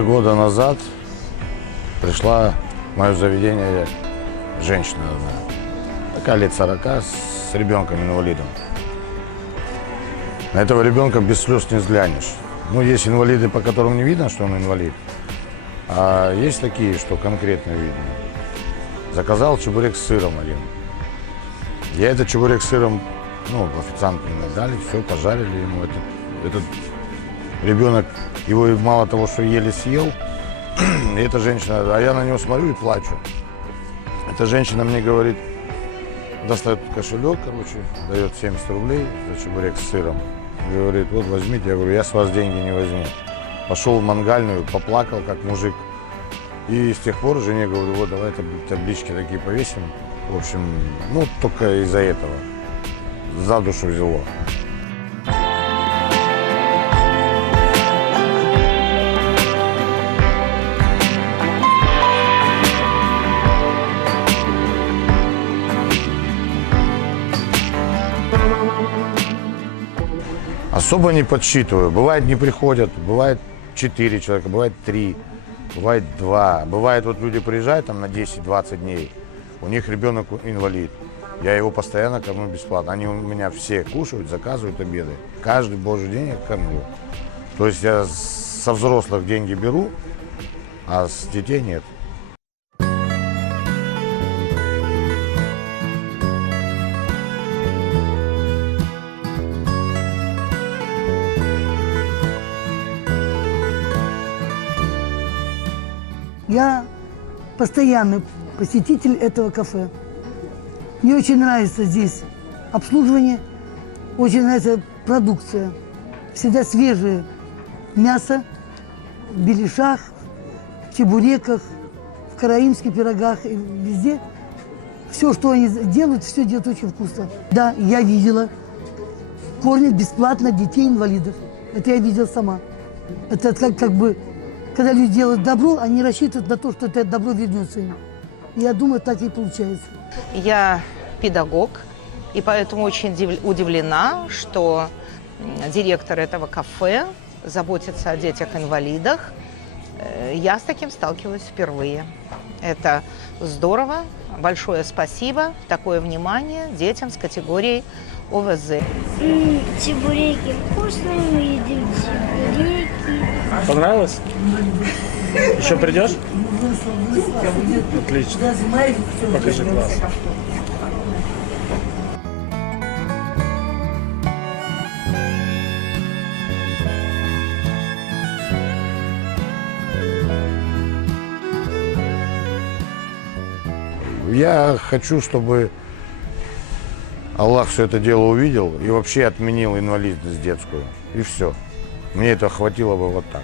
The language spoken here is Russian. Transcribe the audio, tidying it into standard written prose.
2 года назад пришла в мое заведение женщина одна, такая лет 40, с ребенком-инвалидом. На этого ребенка без слез не взглянешь. Ну, есть инвалиды, по которым не видно, что он инвалид, а есть такие, что конкретно видно. Заказал чебурек с сыром один. Я этот чебурек с сыром, официанту мне дали, все, пожарили ему. Этот ребенок, его мало того, что еле съел, и эта женщина, а я на него смотрю и плачу. Эта женщина мне говорит, достает кошелек, дает 70 рублей за чебурек с сыром. Говорит, вот возьмите. Я говорю, я с вас деньги не возьму. Пошел в мангальную, поплакал, как мужик. И с тех пор жене говорю, вот давай таблички такие повесим. В общем, только из-за этого. За душу взяло. Особо не подсчитываю. Бывает, не приходят, бывает 4 человека, бывает 3, бывает 2. Бывает, вот люди приезжают там на 10-20 дней, у них ребенок инвалид. Я его постоянно кормлю бесплатно. Они у меня все кушают, заказывают обеды. Каждый божий день я кормлю. То есть я со взрослых деньги беру, а с детей нет. Я постоянный посетитель этого кафе. Мне очень нравится здесь обслуживание, очень нравится продукция. Всегда свежее мясо в беляшах, в чебуреках, в караимских пирогах, и везде. Все, что они делают, все делают очень вкусно. Да, я видела, кормят бесплатно детей-инвалидов. Это я видела сама. Это как бы... Когда люди делают добро, они рассчитывают на то, что это добро вернется им. И я думаю, так и получается. Я педагог, и поэтому очень удивлена, что директор этого кафе заботится о детях-инвалидах. Я с таким сталкиваюсь впервые. Это здорово. Большое спасибо. Такое внимание детям с категорией ОВЗ. Чебуреки вкусные, мы едим чебуреки. Понравилось? Еще придешь? Отлично. Покажи класс. Я хочу, чтобы Аллах все это дело увидел и вообще отменил инвалидность детскую. И все. Мне это хватило бы вот так.